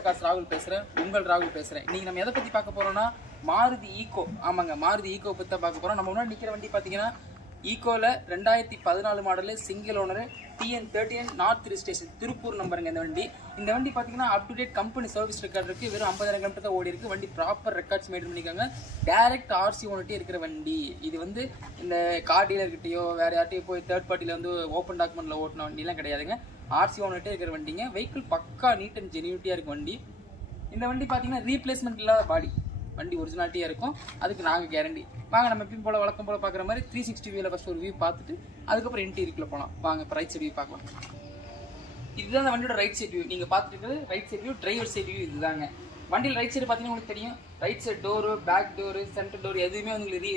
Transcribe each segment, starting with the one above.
ISHA காசு ராகுல் பேசுகிறேன். உங்கள் ராகுல் பேசுகிறேன். நீங்கள் நம்ம எதை பற்றி பார்க்க போகிறோம்னா மாருதி ஈக்கோ. ஆமாங்க, மாருதி ஈக்கோ பற்றி தான் பார்க்க போகிறோம். நம்ம முன்னாடி நிற்கிற வண்டி பார்த்தீங்கன்னா ஈக்கோவில் 2014 model single owner TN13 north registration Tiruppur நம்பருங்க இந்த வண்டி பார்த்தீங்கன்னா up to date company service record இருக்குது. வெறும் 50,000 கிலோமீட்டர் தான் ஓடி இருக்குது. வண்டி ப்ராப்பர் ரெக்கார்ட்ஸ் மெயின்டைன் பண்ணிக்காங்க. டேரக்ட் RC ஓனர்ட்டே இருக்கிற வண்டி இது. இந்த கார் டீலர்கிட்டையோ வேறு யார்ட்டையோ போய் தேர்ட் பார்ட்டியில் ஓப்பன் டாக்குமெண்ட்டில் ஓட்டின வண்டிலாம் கிடையாதுங்க. RC ஓனர்ட்டே இருக்கிற வண்டிங்க. வெஹிக்கிள் பக்கா நீட் அண்ட் ஜெனியூட்டியாக இருக்கும் வண்டி. இந்த வண்டி பார்த்தீங்கன்னா ரீப்ளேஸ்மெண்ட் இல்லாத பாடி, வண்டி ஒரிஜினாலிட்டியாக இருக்கும். அதுக்கு நாங்கள் கேரண்டி. வாங்க நம்ம எப்பயும் போல் வழக்கம் போல் பார்க்குற மாதிரி 360 வியூவில் ஃபஸ்ட் ஒரு வியூ பார்த்துட்டு அதுக்கப்புறம் இன்டீரியருக்குள்ள போகலாம். வாங்க இப்போ ரைட் சைட் வியூ பார்க்கலாம். இதுதான் அந்த வண்டியோட ரைட் சைட் வியூ. நீங்கள் பார்த்துட்டு இருக்கிறது right side view. Driver side view இதுதாங்க. வண்டியில் ரைட் சைடு பார்த்தீங்கன்னா உங்களுக்கு தெரியும். Right side door, back door, centre door எதுவுமே உங்களுக்கு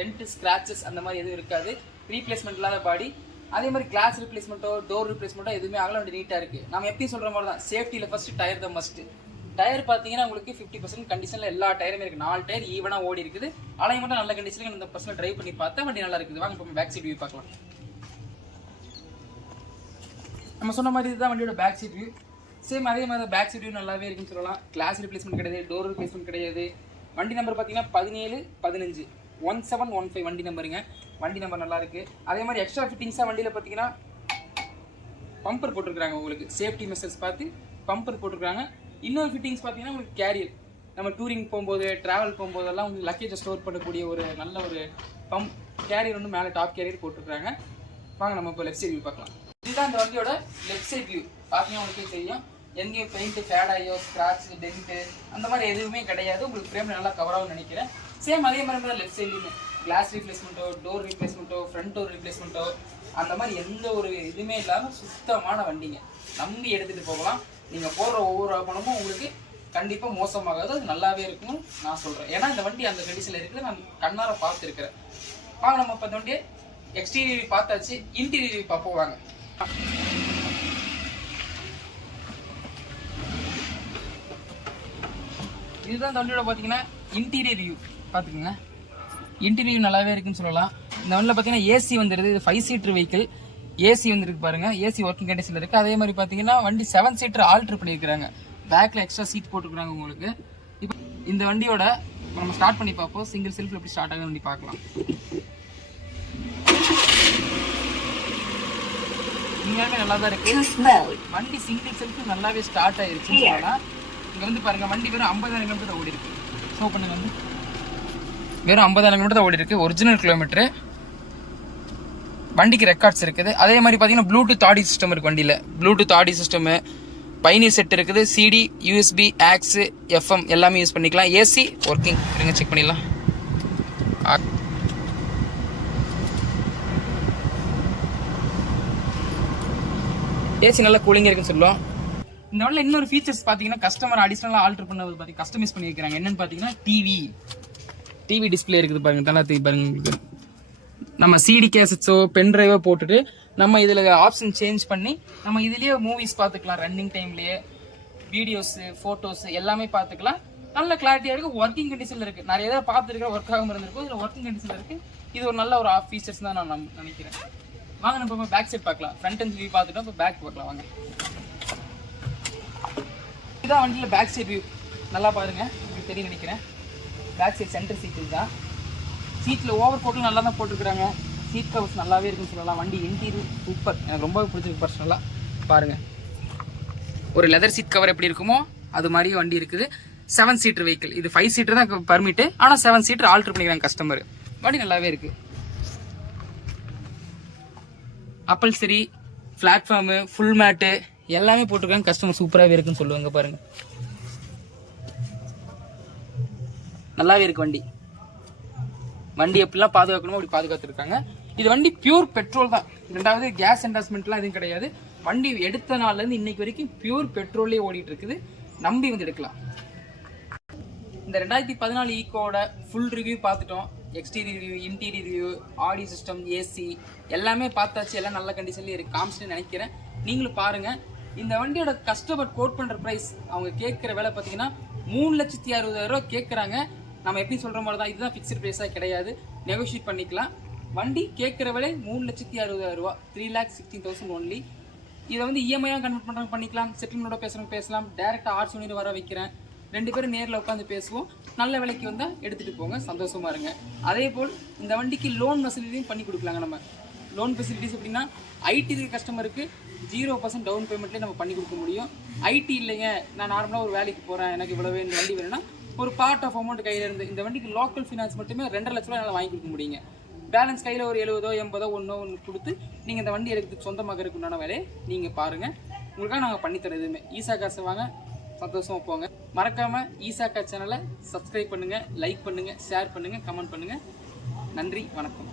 டென்ட் ஸ்க்ராச்சஸ் அந்த மாதிரி எதுவும் இருக்காது. ரீப்ளேஸ்மெண்ட் இல்லாத பாடி. அதே மாதிரி கிளாஸ் ரீப்ளேஸ்மெண்ட்டோ டோர் ரீப்ளேஸ்மெண்ட்டோ எதுவுமே ஆகல. வண்டி நீட்டாக இருக்குது. நம்ம எப்பயும் சொல்கிற மாதிரி தான் சேஃப்டியில் ஃபஸ்ட்டு டயர் தான் மஸ்ட்டு. டயர் பார்த்தீங்கன்னா உங்களுக்கு 50% கண்டிஷனில் எல்லா டயருமே இருக்குது. 4 டயர் ஈவனாக ஓடி இருக்குது. அலையும் மட்டும் நல்ல கண்டிஷனில் இந்த பர்சனல் ட்ரைவ் பண்ணி பார்த்தா வண்டி நல்லா இருக்குது. வாங்க இப்போ பேக் சைட் வியூ பார்க்கலாம். நம்ம சொன்ன மாதிரி இதுதான் வண்டியோட பேக் சைட் வியூ. சேம் அதே மாதிரி பேக் சைட் வியூ நல்லாவே இருக்குன்னு சொல்லலாம். கிளாஸ் ரீப்ளேஸ்மெண்ட் கிடையாது, டோர் ரீப்ளேஸ்மெண்ட் கிடையாது. வண்டி நம்பர் பார்த்தீங்கன்னா 1715 1715 வண்டி நம்பருங்க. வண்டி நம்பர் நல்லா இருக்குது. அதே மாதிரி எக்ஸ்ட்ரா ஃபிட்டிங்ஸாக வண்டியில் பார்த்தீங்கன்னா பம்பர் போட்டிருக்காங்க. உங்களுக்கு சேஃப்டி மெஷர்ஸ் பார்த்து பம்பர் போட்டிருக்காங்க. இன்னொரு ஃபிட்டிங்ஸ் பார்த்தீங்கன்னா உங்களுக்கு கேரியர், நம்ம டூரிங் போகும்போது ட்ராவல் போகும்போதெல்லாம் உங்களுக்கு லக்கேஜை ஸ்டோர் பண்ணக்கூடிய ஒரு நல்ல ஒரு பம்ப் கேரியர் மேலே டாப் கேரியர் போட்டிருக்காங்க. வாங்க நம்ம இப்போ லெஃப்ட் சைட் வியூ பார்க்கலாம். இதுதான் இந்த வண்டியோட லெஃப்ட் சைட் வியூ. பார்த்தீங்கன்னா உங்களுக்கு தெரியும், எங்கேயும் பெயிண்ட்டு ஃபேட் ஆகியோ ஸ்க்ராட்ச் டென்ட்டு அந்த மாதிரி எதுவுமே கிடையாது. உங்களுக்கு ஃப்ரேம் நல்லா கவர் ஆகும்னு நினைக்கிறேன். சேம் அதே மாதிரி தான் லெஃப்ட் சைட்லையுமே கிளாஸ் ரீப்ளேஸ்மெண்ட்டோ டோர் ரீப்ளேஸ்மெண்ட்டோ ஃப்ரண்ட் டோர் ரீப்ளேஸ்மெண்ட்டோ அந்த மாதிரி எந்த ஒரு இதுவுமே இல்லாமல் சுத்தமான வண்டிங்க. நம்பி எடுத்துகிட்டு போகலாம். நீங்கள் போடுற ஒவ்வொரு பணமும் உங்களுக்கு கண்டிப்பாக மோசமாகாது. அது நல்லாவே இருக்கும்னு நான் சொல்கிறேன். ஏன்னா இந்த வண்டி அந்த கண்டிஷனில் இருக்குது. நான் கண்ணார பார்த்துருக்கிறேன். வாங்க நம்ம இப்போ இந்த வண்டியை எக்ஸ்டீரியர் பார்த்தாச்சு. இன்டீரியர் பார்ப்போம் வாங்க. இதுதான் இந்த வண்டியோட பார்த்தீங்கன்னா இன்டீரியர் வியூ பார்த்துக்குங்க. இன்டீரியர் நல்லாவே இருக்குன்னு சொல்லலாம். இந்த வண்டியில் பார்த்தீங்கன்னா ஏசி வந்துடுது. இது 5 சீட்டர் வெஹிக்கிள். ஏசி வந்துருக்கு பாருங்க. ஏசி ஒர்க்கிங் கண்டிஷன்ல இருக்கு. அதே மாதிரி பாத்தீங்கன்னா வண்டி 7 சீட்டர் ஆல்டர் பண்ணிருக்காங்க. பேக்ல எக்ஸ்ட்ரா சீட் போட்டுருக்காங்க உங்களுக்கு. இப்போ இந்த வண்டியோட நம்ம ஸ்டார்ட் பண்ணி பார்ப்போம். சிங்கிள் செல்ஃப்ல எப்படி ஸ்டார்ட் ஆகுது வண்டி பார்க்கலாம். இங்கேயுமே நல்லா தான் இருக்கு. வண்டி சிங்கிள் செல்ஃப் நல்லாவே ஸ்டார்ட் ஆயிருச்சுன்னு சொல்லலாம். இங்க பாருங்க வண்டி வெறும் 50,000 கிலோமீட்டர் ஓடி இருக்கு. ஷோ பண்ணுங்க. வெறும் 50,000 கிலோமீட்டர் ஓடி இருக்கு. Original kilometre. வண்டிக்கு ரெக்கார்ட்ஸ் இருக்குது. அதே மாதிரி பார்த்தீங்கன்னா ப்ளூடூத் ஆடியோ சிஸ்டம் இருக்குது வண்டியில். Bluetooth audio system, Pioneer set இருக்குது. CD, USB, AX, FM எல்லாமே யூஸ் பண்ணிக்கலாம். ஏசி ஒர்க்கிங் இருங்க, செக் பண்ணிடலாம். ஏசி நல்லா கூலிங்காக இருக்குன்னு சொல்லுவோம். இந்த வண்டியில் இன்னொரு ஃபீச்சர்ஸ் பார்த்தீங்கன்னா கஸ்டமர் அடிஷனலாக ஆல்டர் பண்ணது பார்த்தீங்கன்னா கஸ்டமைஸ் பண்ணியிருக்காங்க. என்னன்னு பார்த்தீங்கன்னா டிவி டிஸ்பிளே இருக்குது பாருங்க. நல்லா தெரியும் பாருங்க உங்களுக்கு. நம்ம CD கேசட்ஸோ பென் டிரைவோ போட்டுட்டு நம்ம இதில் ஆப்ஷன் சேஞ்ச் பண்ணி நம்ம இதுலேயே மூவிஸ் பார்த்துக்கலாம். ரன்னிங் டைம்லேயே வீடியோஸ் ஃபோட்டோஸ் எல்லாமே பார்த்துக்கலாம். நல்ல கிளாரிட்டியாக இருக்குது. ஒர்க்கிங் கண்டிஷனில் இருக்குது. நிறைய எதாவது பார்த்துருக்கேன் ஒர்க் ஆகாமல் இருந்திருக்கும். இதில் ஒர்க்கிங் கண்டிஷனில் இருக்குது. இது ஒரு நல்ல ஒரு ஃபீச்சர்ஸ் தான் நான் நினைக்கிறேன். வாங்க நம்ம இப்போ பேக் சைட் பார்க்கலாம். ஃப்ரண்ட் அண்ட் வியூ பார்த்துட்டோம். இப்போ பேக் பார்க்கலாம் வாங்க. இதுதான் வண்டியில் பேக் சைட் வியூ. நல்லா பாருங்கள், உங்களுக்கு தெரியும் நினைக்கிறேன். பேக் சைட் சென்டர் சீட் இதுதான். சீட்டில் ஓவர் கோட்டில் நல்லா தான் போட்டுருக்குறாங்க. சீட் கவர்ஸ் நல்லாவே இருக்குன்னு சொல்லலாம். வண்டி இன்டீரியர் சூப்பர். எனக்கு ரொம்ப பிடிச்சிருக்கு பர்சனலாக. பாருங்கள், ஒரு லெதர் சீட் கவர் எப்படி இருக்குமோ அது மாதிரி வண்டி இருக்குது. 7 சீட்டர் வெஹிக்கிள். இது 5 சீட்டர் தான் பர்மிட்டு. ஆனால் 7 சீட்டர் ஆல்டர் பண்ணிக்கிறாங்க கஸ்டமர். வண்டி நல்லாவே இருக்குது. அப்பல்சரி, பிளாட்ஃபார்மு, ஃபுல் மேட்டு எல்லாமே போட்டிருக்காங்க. கஸ்டமர் சூப்பராகவே இருக்குன்னு சொல்லுவாங்க. பாருங்கள், நல்லாவே இருக்கு வண்டி. வண்டி எப்படிலாம் பாதுகாக்கணுமோ அப்படி பாதுகாத்துருக்காங்க. இது வண்டி பியூர் பெட்ரோல் தான். ரெண்டாவது கேஸ் என்டாஸ்மெண்ட்லாம் எதுவும் கிடையாது. வண்டி எடுத்த நாள்லேருந்து இன்னைக்கு வரைக்கும் பியூர் பெட்ரோல்லே ஓடிட்டு இருக்குது. நம்பி எடுக்கலாம். இந்த 2014 ஈக்கோட ஃபுல் ரிவ்யூ பார்த்துட்டோம். Exterior review, interior review, audio system, AC எல்லாமே பார்த்தாச்சு. எல்லாம் நல்ல கண்டிஷன்லேயே இருக்குது. காமிச்சுன்னு நினைக்கிறேன். நீங்களும் பாருங்கள். இந்த வண்டியோட கஸ்டமர் கோட் பண்ணுற ப்ரைஸ் அவங்க கேட்குற விலை பார்த்தீங்கன்னா 3,60,000 கேட்குறாங்க. நம்ம எப்படி சொல்கிற மாதிரி தான். இதுதான் ஃபிக்ஸ்டு ப்ரைஸாக கிடையாது. நெகோஷியேட் பண்ணிக்கலாம். வண்டி கேட்குற விலை 3,60,000 ரூபா. 3,16,000 ஒன்லி. இதை வந்து இஎம்ஐயாக கன்வெர்ட் பண்ணுறவங்க பண்ணிக்கலாம், செட்டில்மெண்ட்டோட பேசுகிறவங்க பேசலாம், டேரெக்டாக ஆர்ட்ஸ் யூனிட் வர வைக்கிறேன், 2 பேரும் நேரில் உட்காந்து பேசுவோம். நல்ல விலைக்கு வந்தால் எடுத்துகிட்டு போங்க, சந்தோஷமாக இருங்க. அதே போல் இந்த வண்டிக்கு லோன் ஃபெசிலிட்டியும் பண்ணி கொடுக்கலாங்க. நம்ம லோன் ஃபெசிலிட்டிஸ் எப்படின்னா, ஐடி இருக்க கஸ்டமருக்கு 0% டவுன் பேமெண்ட்லேயே நம்ம பண்ணி கொடுக்க முடியும். ஐடி இல்லைங்க, நான் நார்மலாக ஒரு வேலைக்கு போகிறேன், எனக்கு இவ்வளவு இந்த வண்டி வேணும்னா ஒரு பார்ட் ஆஃப் அமௌண்ட் கையில் இருந்து இந்த வண்டிக்கு லோக்கல் ஃபினான்ஸ் மட்டுமே 2.5 லட்ச ரூபா என்னால் வாங்கி கொடுக்க முடியுங்க. பேலன்ஸ் கையில் ஒரு 70 80 ஒன்று கொடுத்து நீங்கள் இந்த வண்டி எடுத்து சொந்தமாக உண்டான வேலையை நீங்கள் பாருங்கள். உங்களுக்காக நாங்கள் பண்ணித்தரோம். எதுவுமே ஈஷா காசு வாங்க, சந்தோஷமாக போங்க. மறக்காமல் ஈஷா கார் சேனலை சப்ஸ்கிரைப் பண்ணுங்கள், லைக் பண்ணுங்கள், ஷேர் பண்ணுங்கள், கமெண்ட் பண்ணுங்கள். நன்றி, வணக்கம்.